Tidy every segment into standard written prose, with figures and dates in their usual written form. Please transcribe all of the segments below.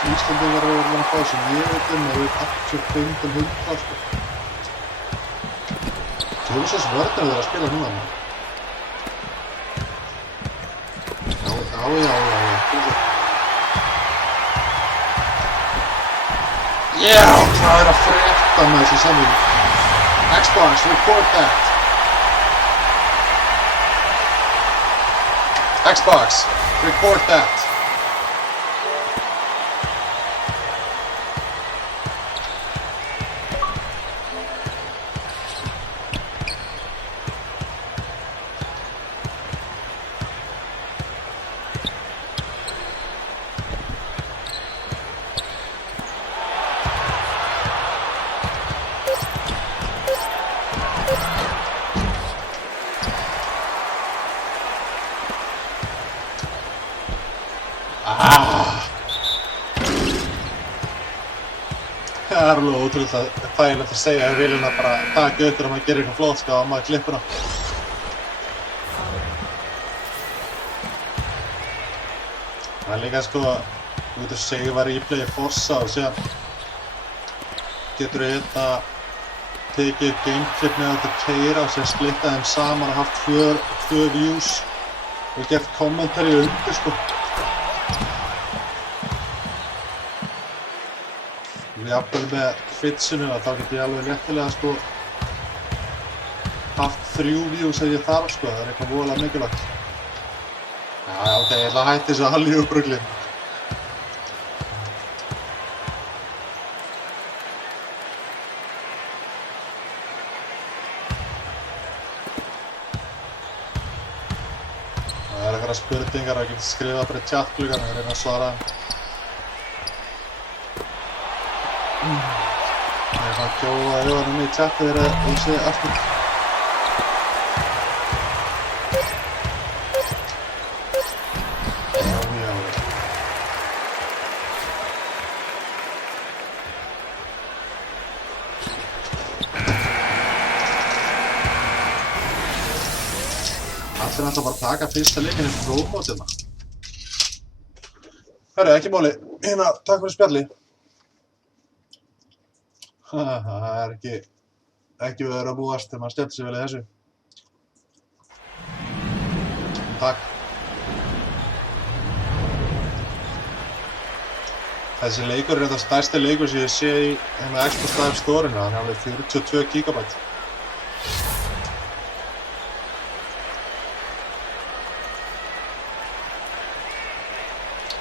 sem Íslandingar eru að fá sem ég veit eru 85-100 sko. Tjóðsins vörður þeirra að spila núna maður. Já. Já, hvað að frétta með þessi samling? Xbox, record that. Xbox, record that. Það er alveg ótrúlega þægilegt að segja að viljum að bara taka upp þegar maður gerir eitthvað flott sko að maður klippuna. Það er líka sko, þú getur segið var replay Forza og síðan getur þú hérna tekið upp gameclip með þetta keira og síðan splitta þeim saman og haft tvö views og gert kommentari undir sko. Jafnvel með fitsinu þá get ég alveg léttilega sko haft 3 views ef ég þarf sko, það er eitthvað voðalega mikilvægt. Já, ok, ég ætla að hætta þessu Hollywood-brugli. Það er eitthvað spurningar og ég get skrifað bara í chatgluggan og reyna að svara. Ég er að gjóða auðvunum í chatti þegar ég sé aftur. Já. Allir ætla bara að taka fyrsta leikinn í prófmótina. Herru, ekki máli. Hérna, takk fyrir spjalli. Það er ekki við að búast þegar maður skemmtir sig vel í þessu. Takk. Þessi leikur er þetta stærsti leikur sem ég sé í Xbox Live Store-inu, hann er alveg 42 GB.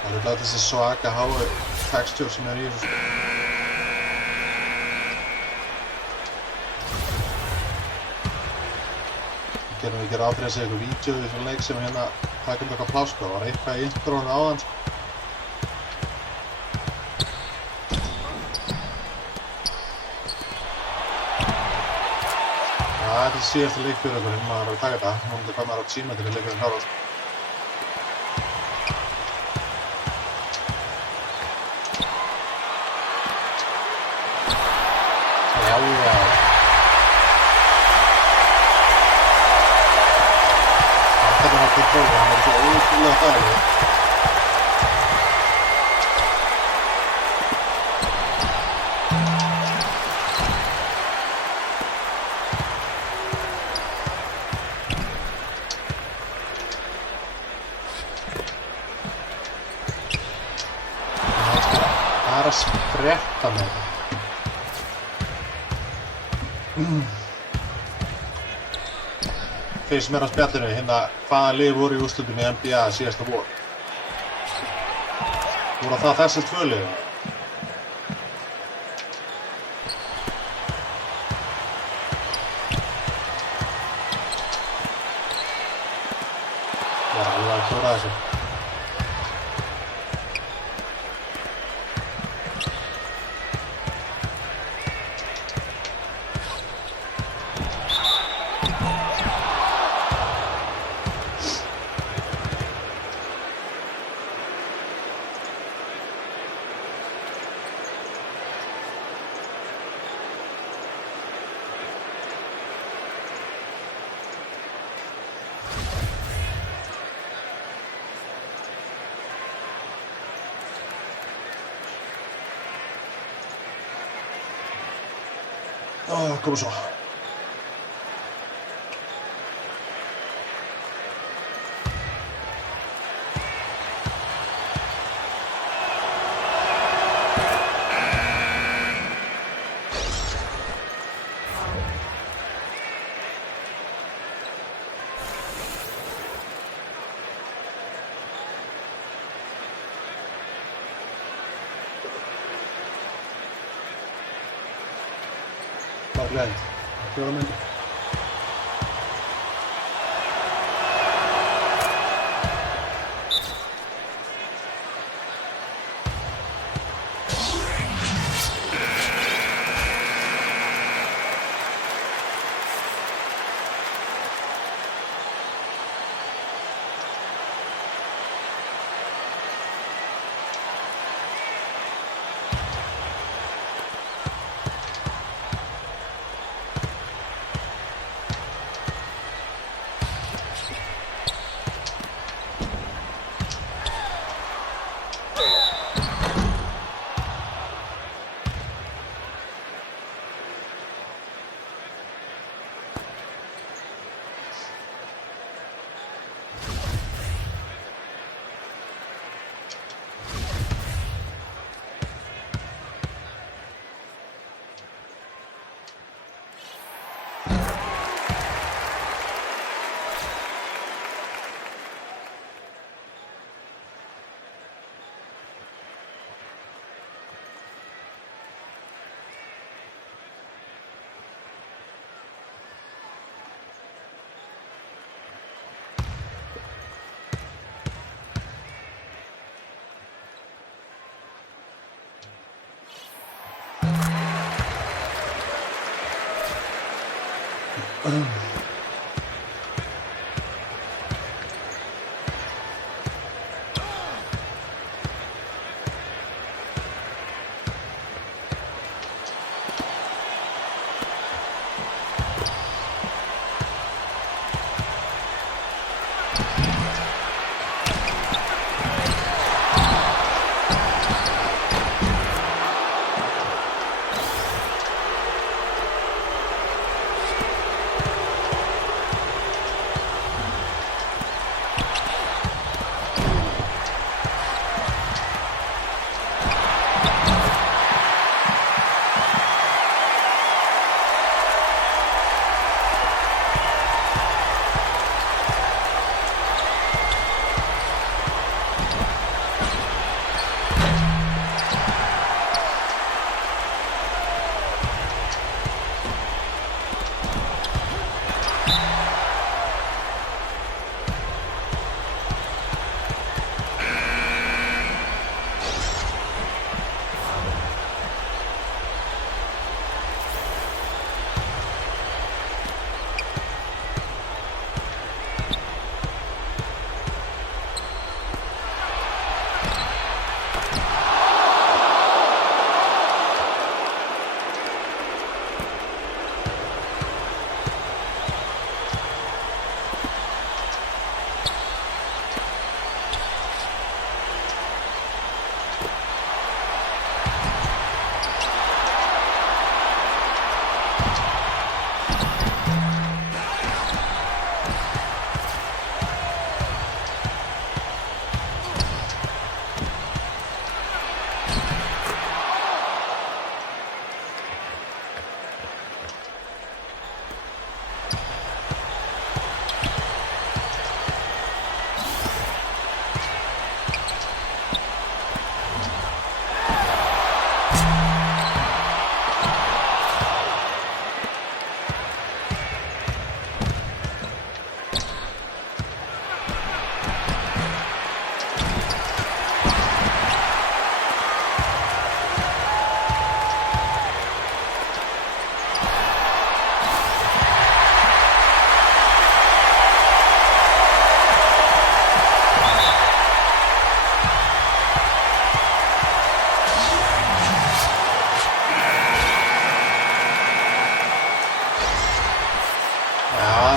Það er þessi svaka háu texture sem er í þessu. Gerum ekki ráð fyrir að segja eitthvað vídeo í þessum leik sem hérna taka eitthvað pláss sko. Það var eitthvað í intrónu áðan sko. Já, þetta er síðasta leik fyrir okkur, maður er að taka þetta. Nú myndi hvað maður á tíma til að leika við klárast. Já. Það er svo ótrúlega þægileg. Það er að spretta með það. Þeir sem er á spjallinu, hérna, hvaða lið voru í úrslitum í NBA síðasta vor? Voru það þessi 2 lið? Já, ég var að klára þessu. Koma svo. Gleðið, 4 mínútur.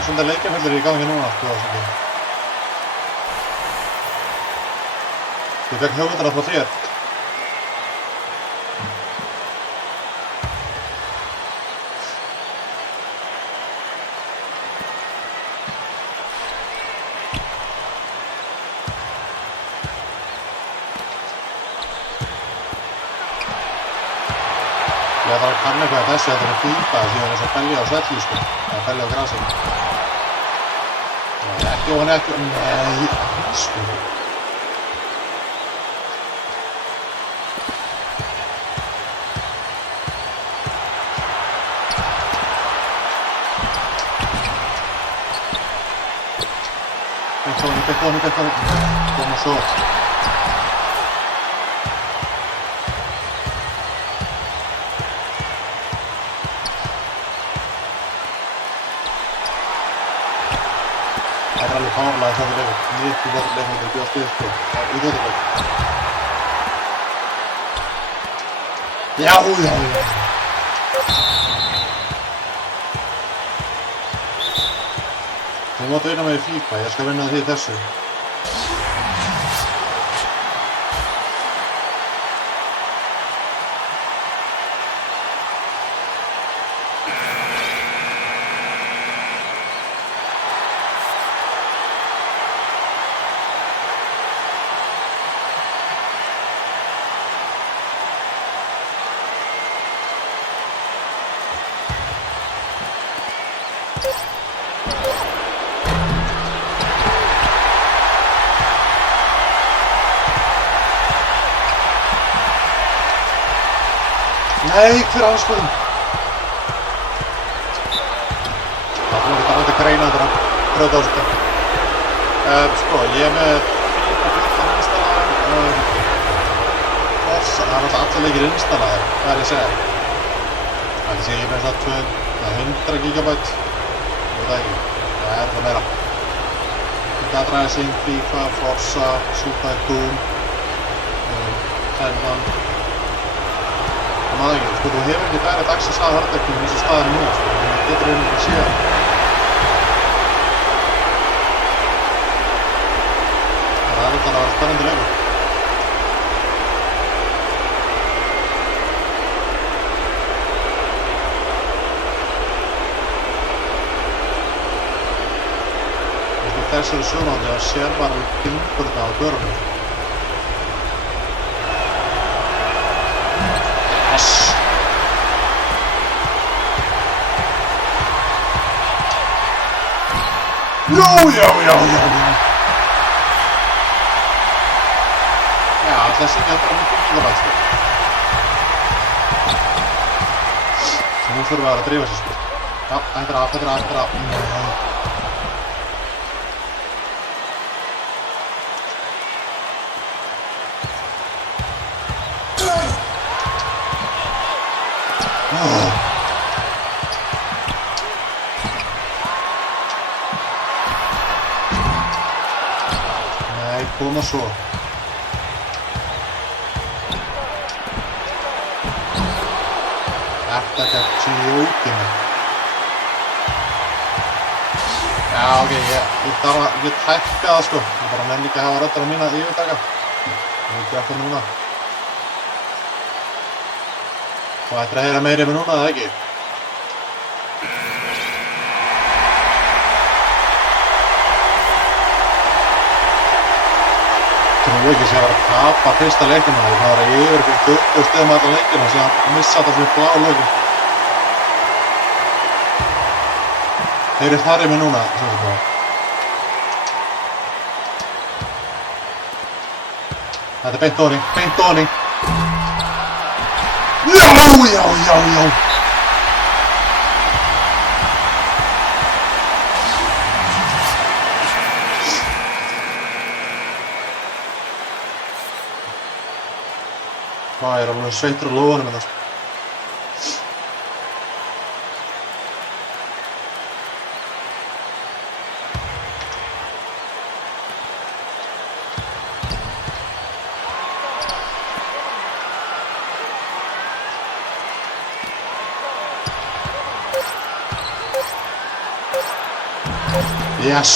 svolítið leikjafellir í gangi núna, sko, svolítið. Ég fekk hugmyndina frá þér. Ég þarf að kanna eitthvað þessu, þetta með FIFA, því það er svo belja á svelli, sko. Það er belja á grasi. Ekki ofan ekki, nei, sko. Beint á henni. Koma svo. Það er alveg fárlega að það er leikur. Mikið verður leikur að bjóða stuð, sko. Það er útöðuleik. Já. Þú mátt vinna mig í FIFA, ég skal vinna því þessu. Nei, hver anskoðum? Það er ekki að greina þetta að brjóta á sig. Sko, ég er með FIFA 14 installaðar. Forza, það er alltaf allir leikir installaðar, hvað er ég að segja? Það sé ég með svona 100 GB. Ég veit það ekki, það er það meira. Dead Rising, FIFA, Forza, Super Doom, Titan. Það maður ekki, sko, þú hefur ekki dæra dags að staða hardleiknum eins og staðar núna, sko, þannig að það getur einhvern veginn að séð. Það er þetta að vera spennandi leikur. Þessari sjónandi að sér bara fingurna á dörrunum. Yes! Já! Já, alltaf syngja bara með byggingarætt, sko. Nú þurfum við að drífa sér, sko. Já, þetta er af. Nei, koma svo. Þetta ekki að tjókina. Já, ok, ég þarf að tækka það, sko. Ég bara nenni ekki að hafa röddar á mína yfirtaka. Ég veit ekki eftir núna. Það ættir að heyra meiri með núna, eða ekki? Trúi ekki sé að vera að tapa fyrsta leiknum að það var að yfir fyrir 20 stöðum allar leikina og sé að missa þetta fyrir blá lögum. Heyri þar í mig núna, svo sem það. Þetta er beint ofan í. Já! Hvað er alveg sveittur á lóðanum með það, sko. Yes!